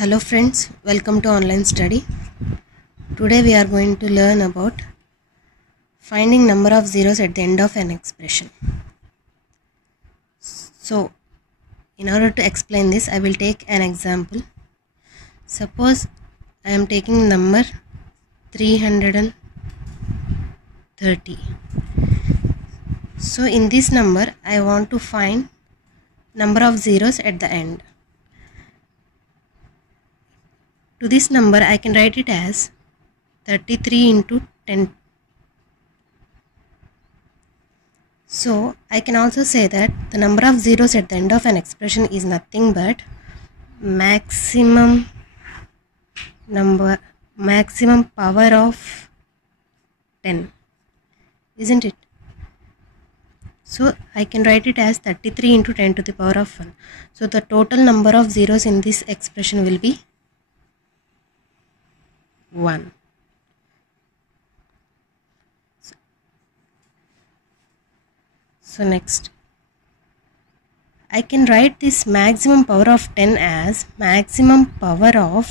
Hello friends, welcome to online study. Today we are going to learn about finding number of zeros at the end of an expression. So, in order to explain this, I will take an example. Suppose I am taking number 330. So, in this number, I want to find number of zeros at the end. To this number, I can write it as 33 into 10. So, I can also say that the number of zeros at the end of an expression is nothing but maximum power of 10, isn't it? So, I can write it as 33 into 10 to the power of 1. So, the total number of zeros in this expression will be 1. So next, I can write this maximum power of 10 as maximum power of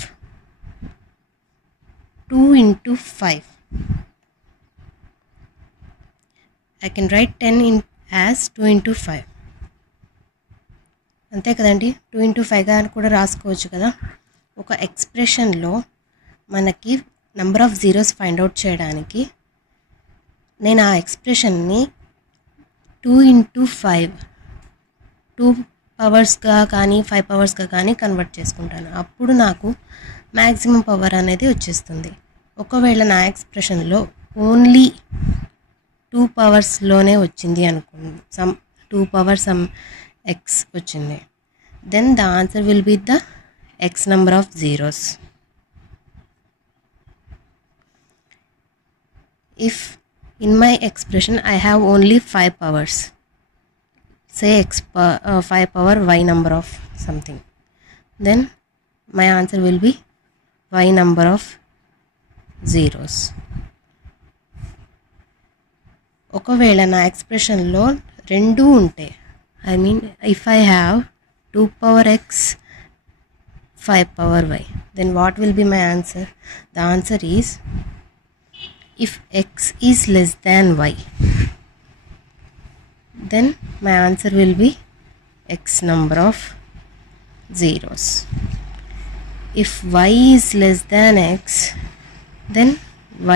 2 into 5. I can write 10 as 2 into 5. అంతే కదండి, 2 into 5 అని కూడా రాసుకోవచ్చు కదా. ఒక ఎక్స్ప్రెషన్లో మనకి number of zeros find out చేయడానికి నేను ఆ ఎక్స్ప్రెషన్ని 2 into 5 2 పవర్స్గా కానీ 5 పవర్స్గా కానీ కన్వర్ట్ చేసుకుంటాను. అప్పుడు నాకు మ్యాక్సిమం పవర్ అనేది వచ్చేస్తుంది. ఒకవేళ నా ఎక్స్ప్రెషన్లో ఓన్లీ 2 పవర్స్లోనే వచ్చింది అనుకోండి, సమ్ 2 పవర్ సమ్ ఎక్స్ వచ్చింది, then the answer will be the x number of zeros. If in my expression I have only 5 powers, say 5 power y number of something, then my answer will be y number of zeros. ఒకవేళ నా ఎక్స్ప్రెషన్లో రెండు ఉంటే, I mean if I have 2 power x 5 power y, then what will be my answer? The answer is, if x is less than y, then my answer will be x number of zeros. If y is less than x, then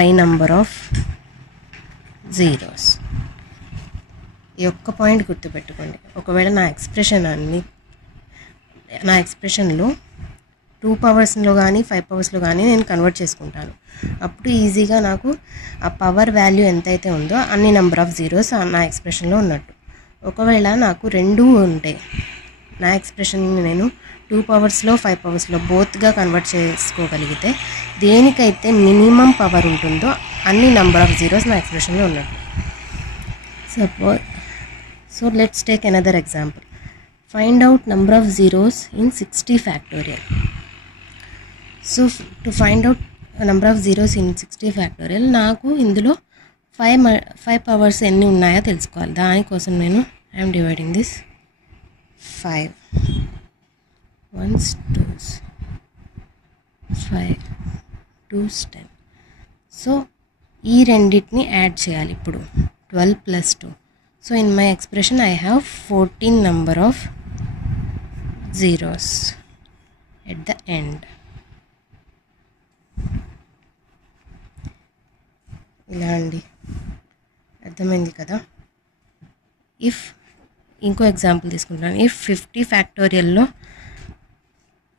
y number of zeros. ఈ ఒక్క point గుర్తుపెట్టుకోండి. ఒకవేళ నా ఎక్స్ప్రెషన్లో 2 పవర్స్లో కానీ 5 పవర్స్లో కానీ నేను convert చేసుకుంటాను. అప్పుడు ఈజీగా నాకు ఆ పవర్ వాల్యూ ఎంతైతే ఉందో అన్ని నెంబర్ ఆఫ్ జీరోస్ నా ఎక్స్ప్రెషన్లో ఉన్నట్టు. ఒకవేళ నాకు రెండు ఉంటే నా ఎక్స్ప్రెషన్ని నేను 2 పవర్స్లో 5 పవర్స్లో బోత్గా కన్వర్ట్ చేసుకోగలిగితే దేనికైతే మినిమం పవర్ ఉంటుందో అన్ని నెంబర్ ఆఫ్ జీరోస్ నా ఎక్స్ప్రెషన్లో ఉన్నట్టు. So let's take another example. Find out number of zeros in 60 factorial. So to find out number of zeros in 60 factorial నాకు ఇందులో 5 పవర్స్ ఎన్ని ఉన్నాయో తెలుసుకోవాలి. దానికోసం నేను I'm dividing this 5 1s 2s 5 2s 10. So ఈ రెండింటిని యాడ్ చేయాలి ఇప్పుడు, 12 plus 2. So in my expression I have 14 number of zeros at the end. ఇలా అండి, అర్థమైంది కదా. ఇంకో ఎగ్జాంపుల్ తీసుకుంటాను. ఇఫ్ 50 ఫ్యాక్టోరియల్లో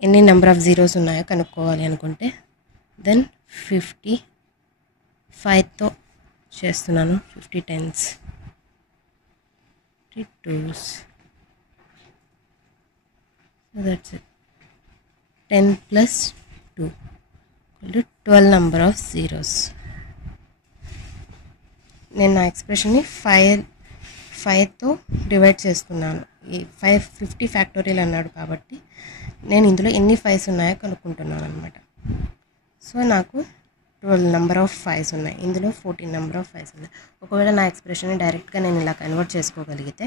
ఎన్ని నెంబర్ ఆఫ్ జీరోస్ ఉన్నాయో కనుక్కోవాలి అనుకుంటే, దెన్ 50 5తో చేస్తున్నాను, 50 10s 50 2s, that's it. 10 plus 2 equal to 12 number of zeros. నేను నా ఎక్స్ప్రెషన్ని 5తో డివైడ్ చేస్తున్నాను. ఈ 50 ఫ్యాక్టోరియల్ అన్నాడు కాబట్టి నేను ఇందులో ఎన్ని 5s ఉన్నాయో కనుక్కుంటున్నాను అనమాట. సో నాకు 12 నెంబర్ ఆఫ్ 5s ఉన్నాయి, ఇందులో 14 నెంబర్ ఆఫ్ 5s ఉన్నాయి. ఒకవేళ నా ఎక్స్ప్రెషన్ని డైరెక్ట్గా నేను ఇలా కన్వర్ట్ చేసుకోగలిగితే,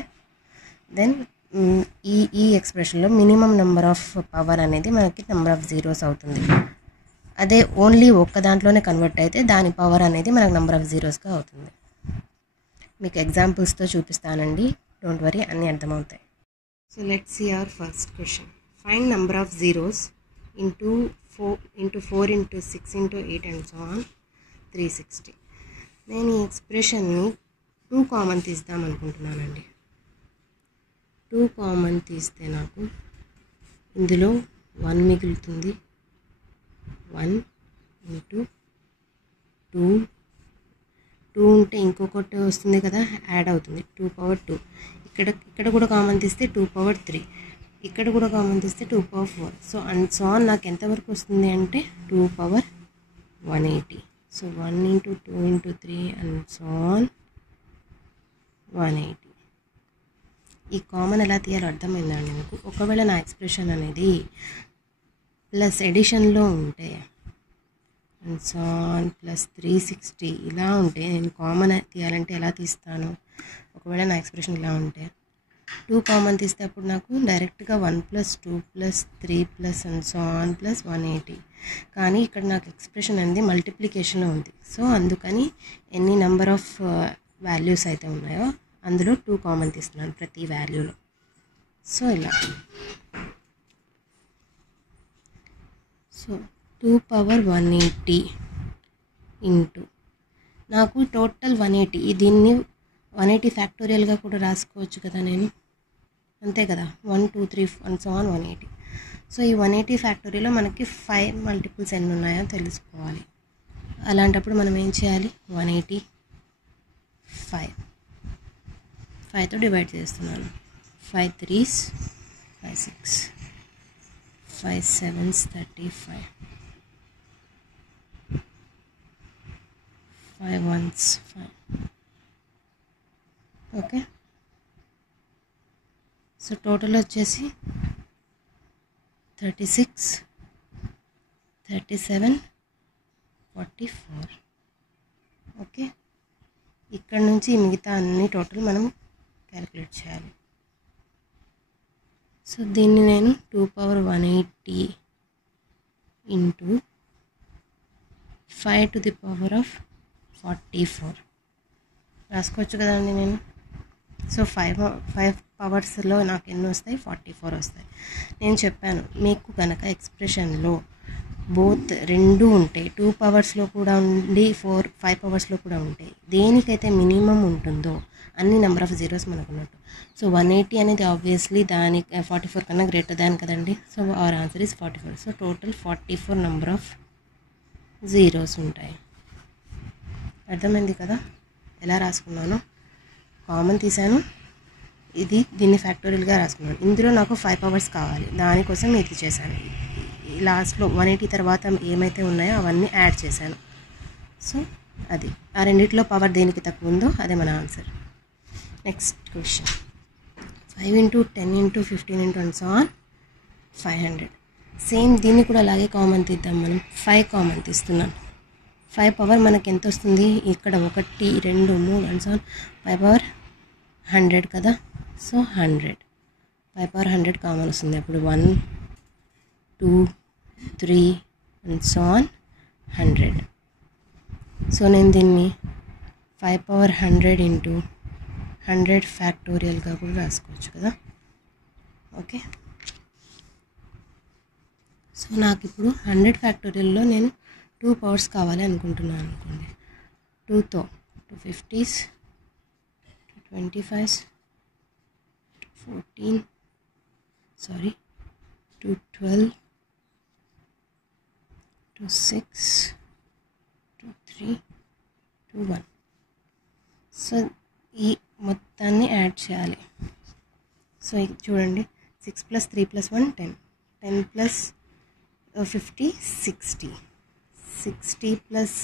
దెన్ ఈ ఎక్స్ప్రెషన్లో మినిమం నెంబర్ ఆఫ్ పవర్ అనేది మనకి నెంబర్ ఆఫ్ జీరోస్ అవుతుంది. అదే ఓన్లీ ఒక్క దాంట్లోనే కన్వర్ట్ అయితే దాని పవర్ అనేది మనకు నెంబర్ ఆఫ్ జీరోస్గా అవుతుంది. మీకు ఎగ్జాంపుల్స్తో చూపిస్తానండి, డోంట్ వరీ, అన్నీ అర్థమవుతాయి. So let's see our first question. Find number of zeros into 4 into 6 into 8 and so on 360. నేను ఈ ఎక్స్ప్రెషన్ని 2 కామన్ తీద్దాం అనుకుంటున్నానండి. 2 కామన్ తీస్తే నాకు ఇందులో 1 మిగులుతుంది. 1 ఇంటూ 2 ఉంటే ఇంకొకటి వస్తుంది కదా, యాడ్ అవుతుంది, 2 పవర్ 2. ఇక్కడ కూడా కామన్ తీస్తే 2 పవర్ 3, ఇక్కడ కూడా కామన్ తీస్తే 2 power 4. So and so on నాకు ఎంతవరకు వస్తుంది అంటే 2 power 180. So 1 into 2 into 3 and so on 180. ఈ కామన్ ఎలా తీయాలో అర్థమైందండి మీకు. ఒకవేళ నా ఎక్స్ప్రెషన్ అనేది ప్లస్ ఎడిషన్లో ఉంటే అండ్ సో ఆన్ ప్లస్ 360 ఇలా ఉంటే నేను కామన్ తీయాలంటే ఎలా తీస్తాను? ఒకవేళ నా ఎక్స్ప్రెషన్ ఇలా ఉంటే 2 కామన్ తీస్తే అప్పుడు నాకు డైరెక్ట్గా 1 plus 2 plus 3 plus and so on plus 180. కానీ ఇక్కడ నాకు ఎక్స్ప్రెషన్ అనేది మల్టిప్లికేషన్లో ఉంది. సో అందుకని ఎన్ని నెంబర్ ఆఫ్ వాల్యూస్ అయితే ఉన్నాయో అందులో 2 కామన్ తీస్తున్నాను ప్రతి వాల్యూలో. సో ఇలా, సో 2 పవర్ 180 ఇంటూ నాకు టోటల్ 180. దీన్ని 180 ఫ్యాక్టోరియల్గా కూడా రాసుకోవచ్చు కదా నేను, అంతే కదా, 1 2 3 అండ్ సో ఆన్ 180. సో ఈ 180 ఫ్యాక్టోరియల్లో మనకి 5 మల్టిపుల్స్ ఎన్ని ఉన్నాయో తెలుసుకోవాలి. అలాంటప్పుడు మనం ఏం చేయాలి? 180 5తో డివైడ్ చేస్తున్నాను. 5 3s 5 6 5 7s 35 5 1s 5. Okay, so total వచ్చేసి 36 37 44. ఓకే, ఇక్కడ నుంచి మిగతా అన్ని టోటల్ మనం క్యాలిక్యులేట్ చేయాలి. సో దీన్ని నేను 2 power 180 into 5 to the power of 44 రాసుకోవచ్చు కదండి నేను. సో 5 పవర్స్లో నాకు ఎన్ని వస్తాయి? 44 వస్తాయి. నేను చెప్పాను మీకు కనుక ఎక్స్ప్రెషన్లో బోత్ రెండు ఉంటాయి, 2 పవర్స్లో కూడా ఉండి 5 పవర్స్లో కూడా ఉంటాయి, దేనికైతే మినిమం ఉంటుందో అన్ని నెంబర్ ఆఫ్ జీరోస్ మనకు ఉన్నట్టు. సో 180 అనేది ఆబ్వియస్లీ దాని 44 కన్నా గ్రేటర్ దాన్ కదండి. So our answer is 44. So total 44 number of zeros ఉంటాయి. అర్థమైంది కదా ఎలా రాసుకున్నాను? కామన్ తీసాను, దీన్ని ఫ్యాక్టోరియల్గా రాసుకున్నాను. ఇందులో నాకు 5 పవర్స్ కావాలి, దానికోసం ఇది చేశాను. లాస్ట్లో 180 తర్వాత ఏమైతే ఉన్నాయో అవన్నీ యాడ్ చేశాను. సో అది ఆ రెండిట్లో పవర్ దేనికి తక్కువ ఉందో అదే మన answer. Next question. 5 into 10 into 15 into and so on 500. Same దీన్ని కూడా అలాగే కామన్ తీద్దాం మనం. 5 కామన్ తీస్తున్నాను. 5 పవర్ మనకి ఎంత వస్తుంది? ఇక్కడ 1 2 3 అండ్ సో ఆన్ 5 పవర్ 100 కదా. సో 100 5 పవర్ 100 కామన్ వస్తుంది. అప్పుడు 1 2 3 అండ్ సో ఆన్ 100. సో నేను దీన్ని 5 పవర్ 100 ఇంటూ 100 ఫ్యాక్టోరియల్గా కూడా రాసుకోవచ్చు కదా. ఓకే, సో నాకు ఇప్పుడు 100 ఫ్యాక్టోరియల్లో నేను 2 పవర్స్ కావాలి అనుకుంటున్నాను అనుకోండి. 2తో 2 50s 2 25s 2 14 2 12 2 6 2 3 2 1. సో ఈ మొత్తాన్ని యాడ్ చేయాలి. సో చూడండి, 6 + 3 + 1 10 10 + 50 60 60 +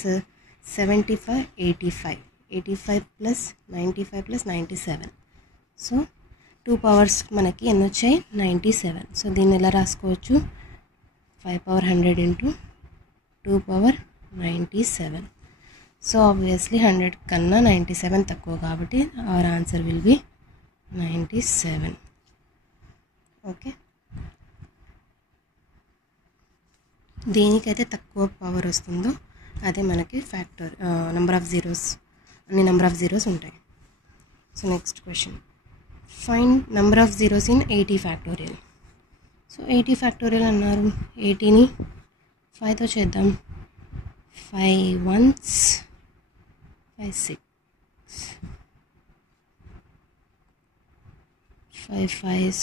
75 85 85 + 95 + 97. సో 2 పవర్స్ మనకి ఎన్ని వచ్చాయి? 97. సో దీన్ని ఎలా రాసుకోవచ్చు? 5 power 100 into 2 power 97. So obviously 100 కన్నా 97 తక్కువ కాబట్టి our answer will be 97. Okay, దేనికైతే తక్కువ పవర్ వస్తుందో అదే మనకి ఫ్యాక్టర్ నెంబర్ ఆఫ్ జీరోస్, అన్ని నెంబర్ ఆఫ్ జీరోస్ ఉంటాయి. So next question, find number of zeros in 80 factorial. So 80 factorial అన్నారు, 80ని 5తో చేద్దాం. 5 1s 5 6 5 5s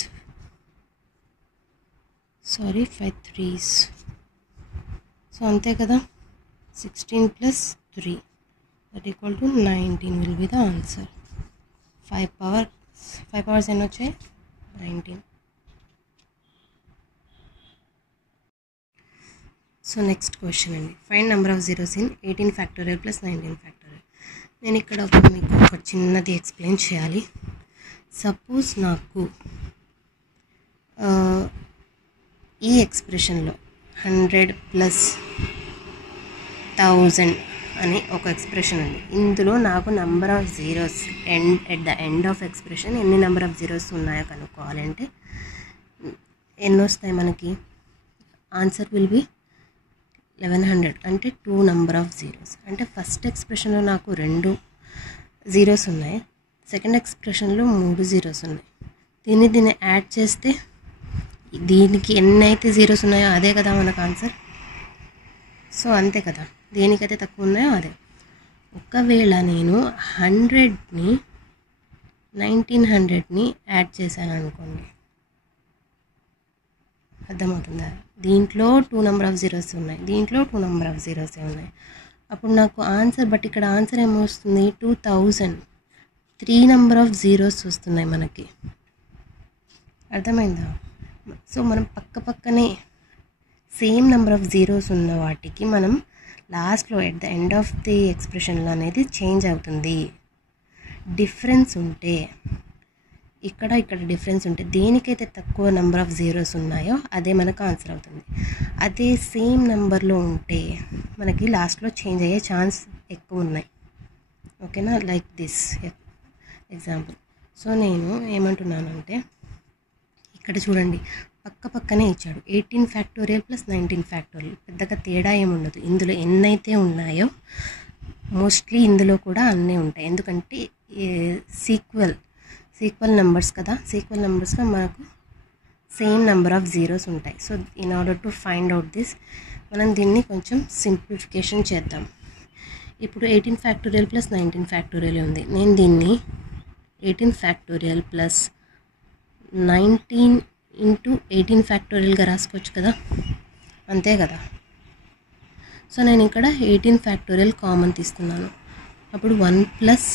5 3s. సో అంతే కదా, 16 + 3 that equal to 19 will be the answer. 5 powers ఎన్ని వచ్చాయి? 19. సో నెక్స్ట్ క్వశ్చన్ అండి, find number of zeros in 18 factorial + 19 factorial. నేను ఇక్కడ మీకు ఒక చిన్నది ఎక్స్ప్లెయిన్ చేయాలి. సపోజ్ నాకు ఈ ఎక్స్ప్రెషన్లో 100 + 1000 అని ఒక ఎక్స్ప్రెషన్ ఉంది. ఇందులో నాకు number of zeros at the end of expression ఎన్ని నెంబర్ ఆఫ్ జీరోస్ ఉన్నాయో కనుక్కోవాలంటే ఎన్ని వస్తాయి మనకి? ఆన్సర్ విల్ బి 1100, అంటే 2 నెంబర్ ఆఫ్ జీరోస్. అంటే ఫస్ట్ ఎక్స్ప్రెషన్లో నాకు 2 జీరోస్ ఉన్నాయి, సెకండ్ ఎక్స్ప్రెషన్లో 3 జీరోస్ ఉన్నాయి. దీన్ని యాడ్ చేస్తే దీనికి ఎన్నైతే జీరోస్ ఉన్నాయో అదే కదా మనకు ఆన్సర్. సో అంతే కదా, దేనికైతే తక్కువ ఉన్నాయో అదే. ఒకవేళ నేను 100ని 1900ని యాడ్ చేశాను అనుకోండి, అర్థమవుతుందా? దీంట్లో 2 నెంబర్ ఆఫ్ జీరోస్ ఉన్నాయి, దీంట్లో 2 నెంబర్ ఆఫ్ జీరోసే ఉన్నాయి. అప్పుడు నాకు ఆన్సర్, బట్ ఇక్కడ ఆన్సర్ ఏమొస్తుంది? 2000. 3 నెంబర్ ఆఫ్ జీరోస్ వస్తున్నాయి మనకి, అర్థమైందా? సో మనం పక్కనే సేమ్ నెంబర్ ఆఫ్ జీరోస్ ఉన్న వాటికి మనం లాస్ట్లో at the end of the ఎక్స్ప్రెషన్లో అనేది చేంజ్ అవుతుంది. డిఫరెన్స్ ఉంటే ఇక్కడ డిఫరెన్స్ ఉంటే దేనికైతే తక్కువ నెంబర్ ఆఫ్ జీరోస్ ఉన్నాయో అదే మనకు ఆన్సర్ అవుతుంది. అదే సేమ్ నెంబర్లో ఉంటే మనకి లాస్ట్లో చేంజ్ అయ్యే ఛాన్స్ ఎక్కువ ఉన్నాయి. ఓకేనా? Like this example. సో నేను ఏమంటున్నానంటే ఇక్కడ చూడండి, పక్కనే ఇచ్చాడు 18 ఫ్యాక్టోరియల్ + 19 ఫ్యాక్టోరియల్. పెద్దగా తేడా ఏముండదు. ఇందులో ఎన్నైతే ఉన్నాయో మోస్ట్లీ ఇందులో కూడా అన్నీ ఉంటాయి, ఎందుకంటే సీక్వల్ నెంబర్స్ కదా. సీక్వల్ నెంబర్స్లో మనకు సేమ్ నెంబర్ ఆఫ్ జీరోస్ ఉంటాయి. So in order to find out this మనం దీన్ని కొంచెం సింప్లిఫికేషన్ చేద్దాం. ఇప్పుడు 18 ఫ్యాక్టోరియల్ + 19 ఫ్యాక్టోరియల్ ఉంది. నేను దీన్ని 18 ఫ్యాక్టోరియల్ + 19 × 18 ఫ్యాక్టోరియల్గా రాసుకోవచ్చు కదా, అంతే కదా. సో నేను ఇక్కడ 18 ఫ్యాక్టోరియల్ కామన్ తీస్తున్నాను. అప్పుడు 1 +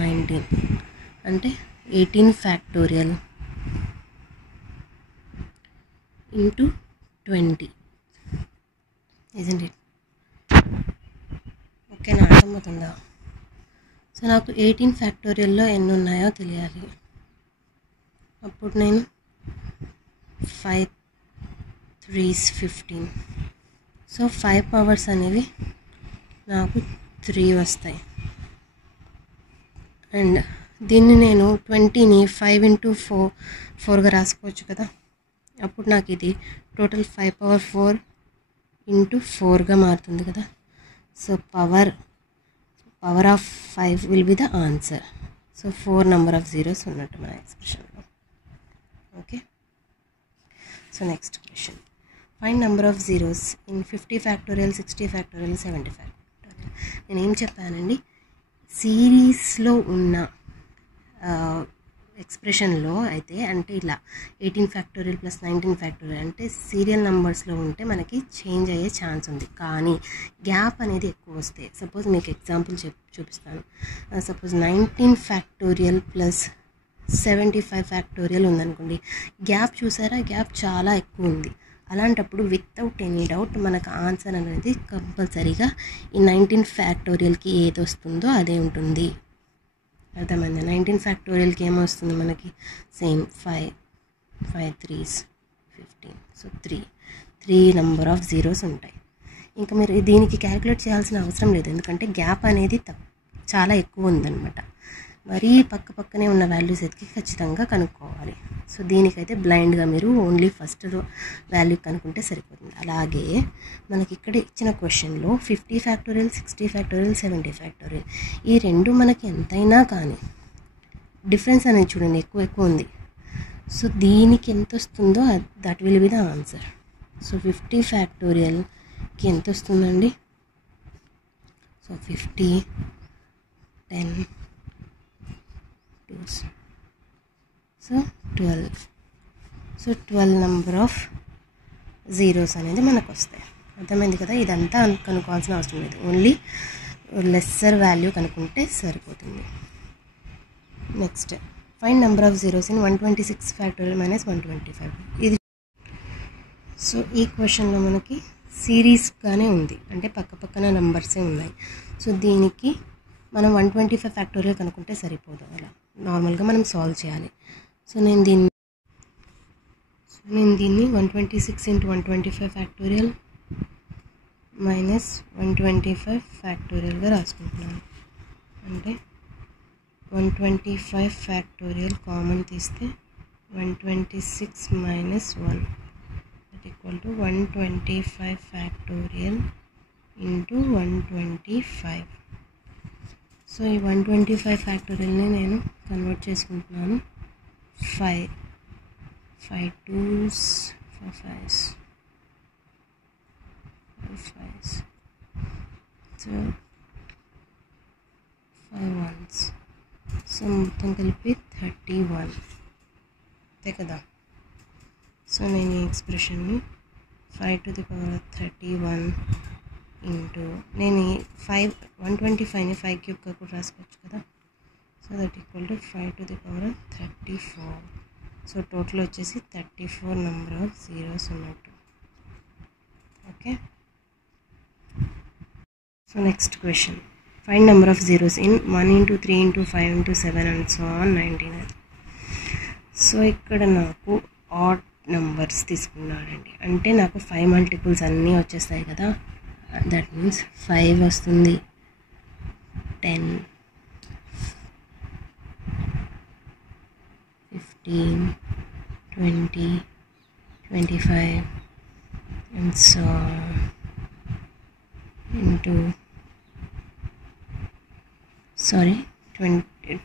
19 అంటే 18 ఫ్యాక్టోరియల్ × 20, ఇజంట్ ఇట్? ఓకేనా, అర్థమవుతుందా? సో నాకు 18 ఫ్యాక్టోరియల్లో ఎన్ని ఉన్నాయో తెలియాలి. అప్పుడు నేను 5 3s 15. సో 5 పవర్స్ అనేవి నాకు 3 వస్తాయి. అండ్ దీన్ని నేను 20ని 5 × 4గా రాసుకోవచ్చు కదా. అప్పుడు నాకు ఇది టోటల్ 5^4 × 4గా మారుతుంది కదా. So power of 5 will be the answer. So 4 number of zeros ఉన్నట్టు మన ఎక్స్ప్రెషన్లో. Okay, so next question, find number of zeros in 50 factorial, 60 factorial, 70 factorial. నేను ఏం చెప్పానండి, సిరీస్లో ఉన్న ఎక్స్ప్రెషన్లో అయితే అంటే ఇలా 18 ఫ్యాక్టోరియల్ + 19 ఫ్యాక్టోరియల్ అంటే సీరియల్ నెంబర్స్లో ఉంటే మనకి చేంజ్ అయ్యే ఛాన్స్ ఉంది. కానీ గ్యాప్ అనేది ఎక్కువ వస్తాయి. సపోజ్ మీకు ఎగ్జాంపుల్ చూపిస్తాను. సపోజ్ 19 ఫ్యాక్టోరియల్ + 75 ఫ్యాక్టోరియల్ ఉందనుకోండి, గ్యాప్ చూసారా, గ్యాప్ చాలా ఎక్కువ ఉంది. అలాంటప్పుడు వితౌట్ ఎనీ డౌట్ మనకు ఆన్సర్ అనేది కంపల్సరీగా ఈ 19 ఫ్యాక్టోరియల్కి ఏది వస్తుందో అదే ఉంటుంది. అర్థమైందా? 19 ఫ్యాక్టోరియల్కి ఏమొస్తుంది మనకి? Same 5 3s 15. So 3 number of zeros ఉంటాయి. ఇంకా మీరు దీనికి క్యాలిక్యులేట్ చేయాల్సిన అవసరం లేదు, ఎందుకంటే గ్యాప్ అనేది చాలా ఎక్కువ ఉందన్నమాట. మరీ పక్కనే ఉన్న వాల్యూస్ ఎతికి ఖచ్చితంగా కనుక్కోవాలి. కనుక్కోవాలి. సో దీనికైతే బ్లైండ్గా మీరు ఓన్లీ ఫస్ట్ వాల్యూ కనుక్కుంటే సరిపోతుంది. అలాగే మనకి ఇక్కడ ఇచ్చిన క్వశ్చన్లో 50 ఫ్యాక్టోరియల్, 60 ఫ్యాక్టోరియల్, 70 ఫ్యాక్టోరియల్ ఈ రెండు మనకి ఎంతైనా కానీ డిఫరెన్స్ అనేది చూడండి ఎక్కువ ఉంది. సో దీనికి ఎంత వస్తుందో that will be the answer. So 50 ఫ్యాక్టోరియల్కి ఎంత వస్తుందండి? So 50, 10, 2, so 12. So 12 number of zeros అనేది మనకు వస్తాయి. అర్థమైంది కదా? ఇదంతా కనుక్కోవాల్సిన అవసరం లేదు, ఓన్లీ లెస్సర్ వాల్యూ కనుక్కుంటే సరిపోతుంది. Next find number of zeros in 126 factorial minus 125. ఇది సో ఈ క్వశ్చన్లో మనకి సిరీస్గానే ఉంది, అంటే పక్కన నెంబర్సే ఉన్నాయి. సో దీనికి మనం 125 ఫ్యాక్టోరియల్ కనుక్కుంటే సరిపోదు, అలా నార్మల్గా మనం సాల్వ్ చేయాలి. సో నేను దీన్ని 126 ఇంటూ 125 ఫ్యాక్టోరియల్ మైనస్ 125 ఫ్యాక్టోరియల్గా రాసుకుంటున్నాను. అంటే 125 ఫ్యాక్టోరియల్ కామన్ తీస్తే 126 minus 1 that equal to 125 factorial into 125. So ఈ 125 ఫ్యాక్టోరియల్ని నేను కన్వర్ట్ చేసుకుంటున్నాను. 5 2s 4 5s 5 5s so 5 1s. So మొత్తం కలిపి 31 అంతే కదా? సో నేను ఈ ఎక్స్ప్రెషన్ని 5 to the power 31 ఇంటూ నేను 125ని 5 క్యూబ్గా కూడా రాసుకోవచ్చు కదా. So that equal to 5 to the power 34. So total వచ్చేసి 34 నెంబర్ ఆఫ్ జీరోస్ ఉన్నట్టు. Okay. So next question find number of zeros in 1 into 3 into 5 into 7 and so on 99. So ఇక్కడ నాకు odd numbers తీసుకున్నానండి, అంటే నాకు 5 మల్టిపుల్స్ అన్నీ వచ్చేస్తాయి కదా. దట్ మీన్స్ 5 వస్తుంది, 10, 15, 20, 25 and so on into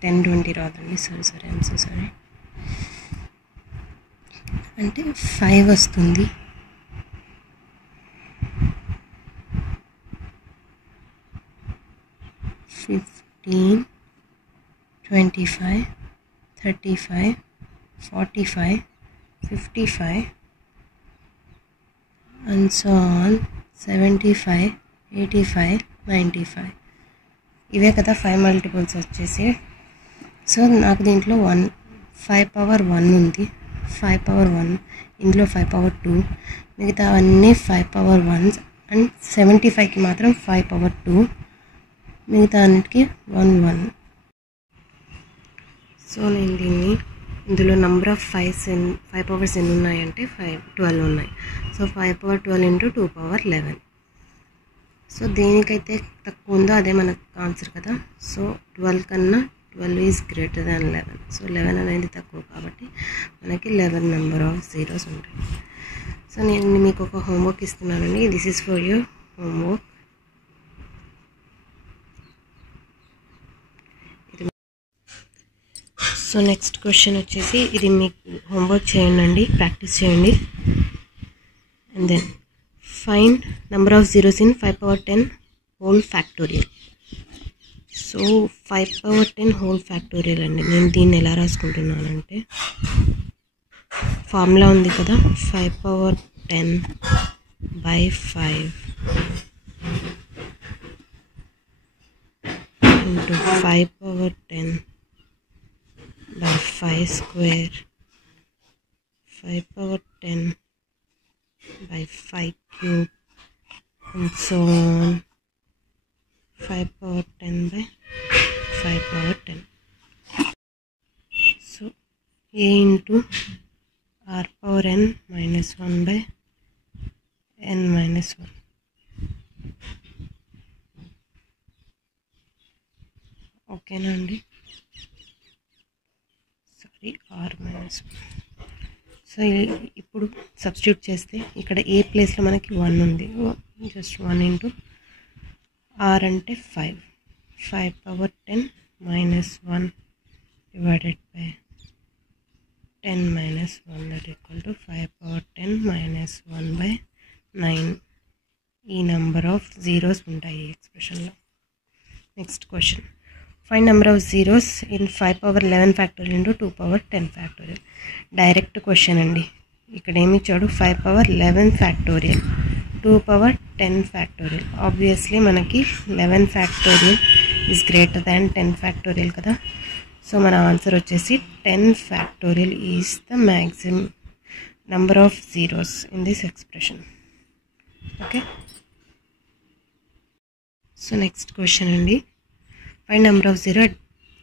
10, 20 రాదండి, సారీ ఐఎమ్ సో సారీ. అంటే 5 వస్తుంది, 15, 25, 35, 45, 55 and so on 75, 85, 95. ఇవే కదా 5 మల్టిపుల్స్ వచ్చేసి. సో నాకు దీంట్లో 5 పవర్ 1 ఉంది, 5 పవర్ 1, ఇందులో 5 పవర్ 2, మిగతా అన్నీ 5 పవర్ 1 అండ్ 75కి మాత్రం 5 పవర్ 2, మిగతా అన్నిటికీ 1 1. సో నేను దీన్ని ఇందులో నెంబర్ ఆఫ్ 5 పవర్స్ ఎన్ని ఉన్నాయంటే 12 ఉన్నాయి. So 5 power 12 into 2 power 11. So దేనికైతే తక్కువ ఉందో అదే మనకు ఆన్సర్ కదా. సో 12 కన్నా 12 ఈజ్ గ్రేటర్ దాన్ 11. సో 11 అనేది తక్కువ కాబట్టి మనకి 11 నెంబర్ ఆఫ్ జీరోస్ ఉంటాయి. సో నేను మీకు ఒక హోంవర్క్ ఇస్తున్నానండి, this is for your homework. So next question వచ్చేసి ఇది మీకు హోంవర్క్ చేయండి, ప్రాక్టీస్ చేయండి. And then find number of zeros in 5 power 10 whole factorial. So 5 power 10 whole factorial అండి. నేను దీన్ని ఎలా రాసుకుంటున్నానంటే ఫార్ములా ఉంది కదా, 5 power 10 by 5 into 5 power 10 by 5 square, 5 power 10 by 5 cube and so on, 5 power 10 by 5 power 10. So a into r power n minus 1 by n minus 1. ఓకేనా అండి? Sorry 3r minus 1. So ఇప్పుడు సబ్స్టిట్యూట్ చేస్తే ఇక్కడ ఏ ప్లేస్లో మనకి 1 ఉంది, జస్ట్ 1 ఇంటూ r అంటే 5 power 10 minus 1 divided by 10 minus 1 that equal to 5 power 10 minus 1 by 9. ఈ నెంబర్ ఆఫ్ జీరోస్ ఉంటాయి ఈ ఎక్స్ప్రెషన్లో. Next question, find number of zeros in 5 power 11 factorial into 2 power 10 factorial. Direct question అండి. ఇక్కడ ఏమి ఇచ్చాడు, 5 power 11 factorial 2 power 10 factorial. Obviously మనకి 11 factorial is greater than 10 factorial కదా. సో మన ఆన్సర్ వచ్చేసి 10 factorial is the maximum number of zeros in this expression. Okay, so next question అండి, find number of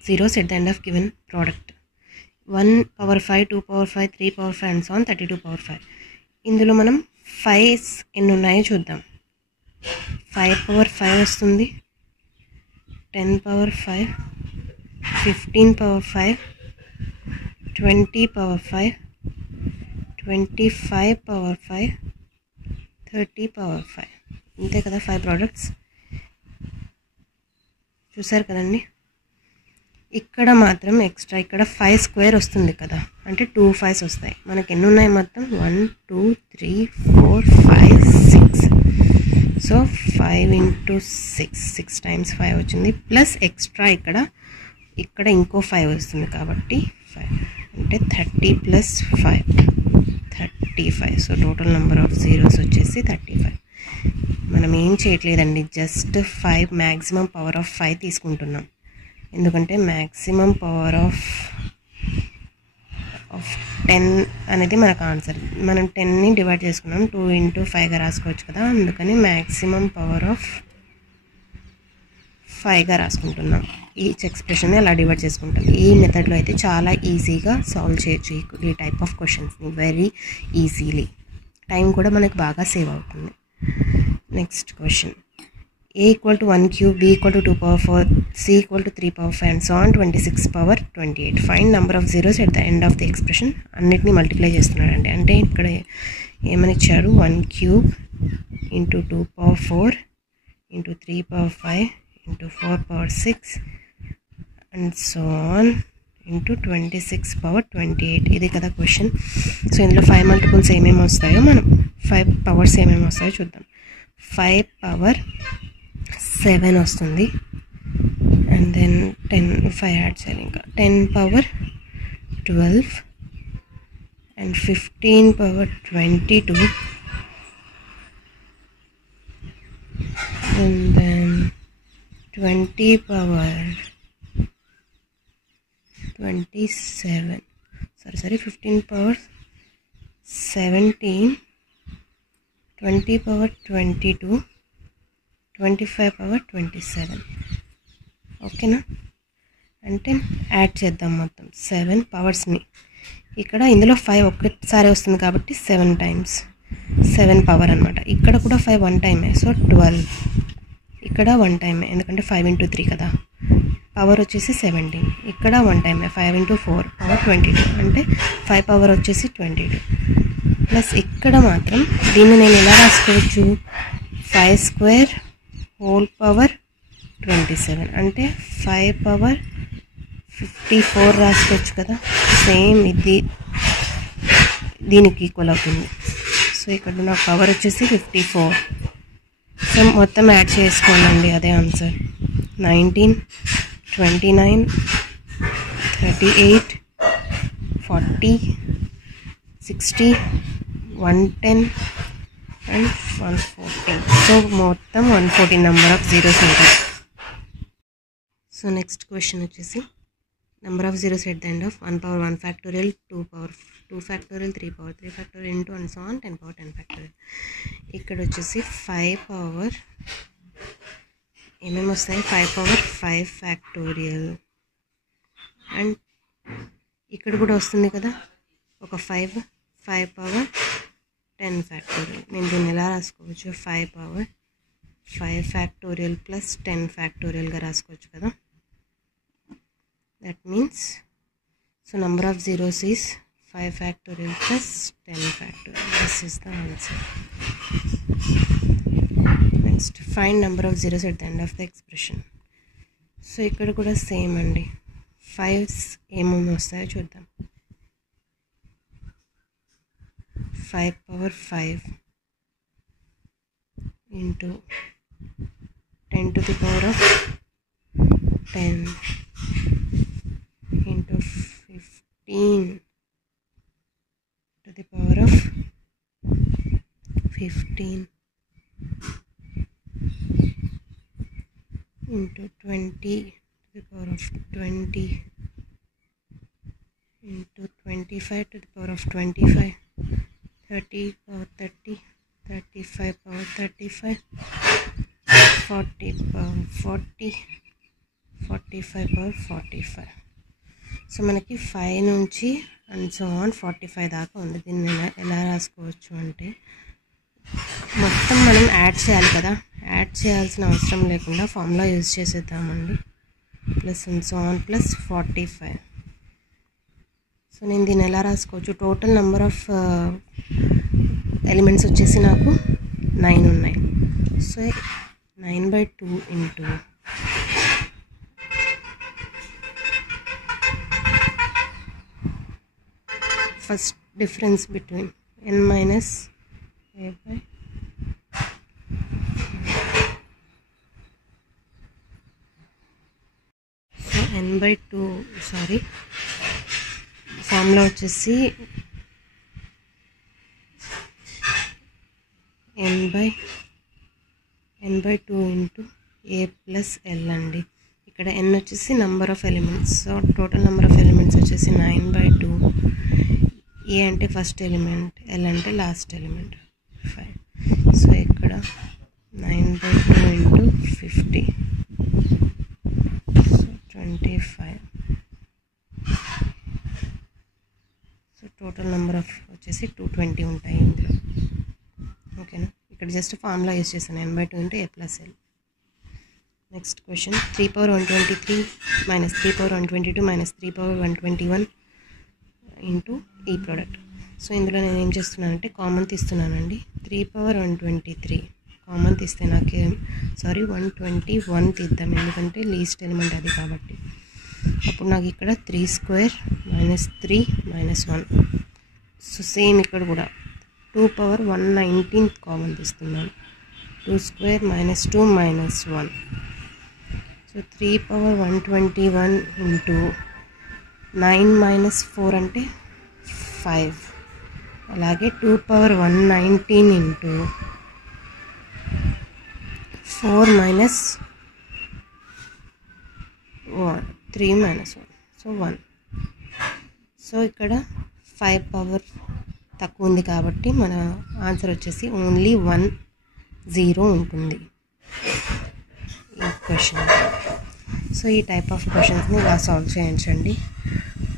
zeros at the end of given product. 1 power 5, 2 power 5, 3 power 5 and so on 32 power 5. ఇందులో మనం 5s ఎన్ని ఉన్నాయో చూద్దాం. 5 power 5 వస్తుంది, 10 power 5, 15 power 5, 20 power 5, 25 power 5, 30 power 5. ఇంతే కదా 5 products. చూసారు కదండి. ఇక్కడ మాత్రం ఎక్స్ట్రా ఇక్కడ 5 స్క్వేర్ వస్తుంది కదా, అంటే 2 5s వస్తాయి. మనకి ఎన్ని ఉన్నాయి మొత్తం, 1 2 3 4 5 6. సో 5 into 6 times 5 వచ్చింది, ప్లస్ ఎక్స్ట్రా ఇక్కడ ఇంకో 5 వస్తుంది కాబట్టి 5 అంటే 30 plus 5 35. So total number of zeros వచ్చేసి 35. మనం ఏం చేయట్లేదండి, జస్ట్ 5 మ్యాక్సిమం పవర్ ఆఫ్ 5 తీసుకుంటున్నాం. ఎందుకంటే మ్యాక్సిమం పవర్ ఆఫ్ 10 అనేది మనకు ఆన్సర్. మనం 10ని డివైడ్ చేసుకున్నాం, 2 into 5గా రాసుకోవచ్చు కదా, అందుకని మ్యాక్సిమం పవర్ ఆఫ్ 5గా రాసుకుంటున్నాం. ఈచ్ ఎక్స్ప్రెషన్ని అలా డివైడ్ చేసుకుంటాం. ఈ మెథడ్లో అయితే చాలా ఈజీగా సాల్వ్ చేయొచ్చు ఈ టైప్ ఆఫ్ క్వశ్చన్స్ని, వెరీ ఈజీలీ. టైం కూడా మనకు బాగా సేవ్ అవుతుంది. Next question, a equal to 1 cube, b equal to 2 power 4, c equal to 3 power 5 and so on 26 power 28. Find number of zeros at the end of the expression. అన్నిటిని multiply చేస్తున్నాడండి. అంటే ఇక్కడ ఏమని ఇచ్చారు, 1 cube into 2 power 4 into 3 power 5 into 4 power 6 and so on into 26 power 28. ఇది కదా question. So ఇందులో 5 multiples ఏమేమి వస్తాయో, మనం 5 పవర్స్ ఏమేమి వస్తాయో చూద్దాం. 5 power 7 వస్తుంది, అండ్ దెన్ 10 5 యాడ్ చేయాలి, ఇంకా 10 power 12 and 15 power 22 and then 20 power 27 sorry 15 power 17, 20 power 22, 25 power 27. ఓకేనా, అంటే యాడ్ చేద్దాం మొత్తం 7 పవర్స్ని. ఇక్కడ ఇందులో 5 ఒక్కసారి వస్తుంది కాబట్టి 7 times 7 పవర్ అనమాట. ఇక్కడ కూడా 5 1 టైమే, సో 12. ఇక్కడ 1 టైమే, ఎందుకంటే 5 into 3 కదా. పవర్ వచ్చేసి 17. ఇక్కడ 1 టైమే, 5 into 4 పవర్ 22, అంటే 5 పవర్ వచ్చేసి 22. ప్లస్ ఇక్కడ మాత్రం దీన్ని నేను ఎలా రాసుకోవచ్చు, 5 square whole power 27, అంటే 5 power 54 రాసుకోవచ్చు కదా. సేమ్ ఇది దీనికి ఈక్వల్ అవుతుంది. సో ఇక్కడ నా పవర్ వచ్చేసి 54. సో మొత్తం యాడ్ చేసుకోండి, అదే ఆన్సర్. 19, 29, 38, 40, 60, 110 and 114. సో మొత్తం 114 నెంబర్ ఆఫ్ జీరోస్ ఉంటాయి. సో నెక్స్ట్ క్వశ్చన్ వచ్చేసి, number of zeros at the end of 1 power 1 factorial, 2 power 2 factorial, 3 power 3 factorial into and so on 10 power 10 factorial. ఇక్కడ వచ్చేసి 5 power ఏమేమి వస్తాయి, 5 power 5 ఫ్యాక్టోరియల్, అండ్ ఇక్కడ కూడా వస్తుంది కదా ఒక 5 power 10 ఫ్యాక్టోరియల్. నేను దీన్ని ఎలా రాసుకోవచ్చు, 5 power 5 ఫ్యాక్టోరియల్ ప్లస్ 10 ఫ్యాక్టోరియల్గా రాసుకోవచ్చు కదా. That means So number of zeros is 5 factorial plus 10 factorial. This is the answer. Next, find number of zeros at the end of the expression. So ఇక్కడ కూడా same అండి. 5s ఏమేమి వస్తాయో చూద్దాం. 5 power 5 into 10 to the power of 10 into 15 to the power of 15 into 20 to the power of 20 into 25 to the power of 25, 30 power 30, 35 power 35, 40 power 40, 45 power 45. So మనకి 5 నుంచి and so on 45 దాకా ఉంది. దీన్ని ఎలా రాసుకోవచ్చు అంటే మొత్తం మనం యాడ్ చేయాలి కదా, యాడ్ చేయాల్సిన అవసరం లేకుండా ఫార్ములా యూజ్ చేసేద్దామండి. Plus and so on plus 45. సో నేను దీన్ని ఎలా రాసుకోవచ్చు, టోటల్ నెంబర్ ఆఫ్ ఎలిమెంట్స్ వచ్చేసి నాకు 9 ఉన్నాయి. So 9/2 into first difference between n minus a by so n/2 sorry formula వచ్చేసి n/2 into a plus l అండి. ఇక్కడ n వచ్చేసి number of elements. So total number of elements వచ్చేసి 9/2. ఏ అంటే first element, L అంటే లాస్ట్ ఎలిమెంట్ 5. సో ఇక్కడ 9/2 into 50 so 25. So total number of వచ్చేసి 220 ఉంటాయి ఇందులో. ఓకేనా, ఇక్కడ జస్ట్ ఫార్ములా యూజ్ చేశాను n/2 into a plus L. Next question 3 power 123 minus 3 power 122 minus 3 power 121 into ఈ ప్రోడక్ట్. సో ఇందులో నేను ఏం చేస్తున్నానంటే కామన్ తీస్తున్నానండి. 3 power 123 కామన్ తీస్తే నాకే 121 తీద్దాం, ఎందుకంటే లీస్ట్ ఎలిమెంట్ అది కాబట్టి. అప్పుడు నాకు ఇక్కడ 3 square minus 3 minus 1. So same ఇక్కడ కూడా 2 power 119 కామన్ తీస్తున్నాను. 2 square minus 2 minus 1. So 3 power 121 into 9 minus 4 అంటే 5. అలాగే 2 power 119 into 4 minus 1 3 minus 1 so 1. So ఇక్కడ 5 పవర్ తక్కువ ఉంది కాబట్టి మన ఆన్సర్ వచ్చేసి ఓన్లీ 10 ఉంటుంది ఈ క్వశ్చన్. సో ఈ టైప్ ఆఫ్ క్వశ్చన్స్ని ఇలా సాల్వ్ చేయించండి.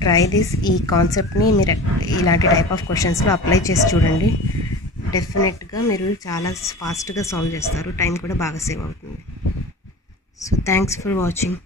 Try this. ఈ కాన్సెప్ట్ని మీరు ఇలాంటి టైప్ ఆఫ్ క్వశ్చన్స్లో అప్లై చేసి చూడండి. డెఫినెట్గా మీరు చాలా ఫాస్ట్గా సాల్వ్ చేస్తారు, టైం కూడా బాగా సేవ్ అవుతుంది. So thanks for watching.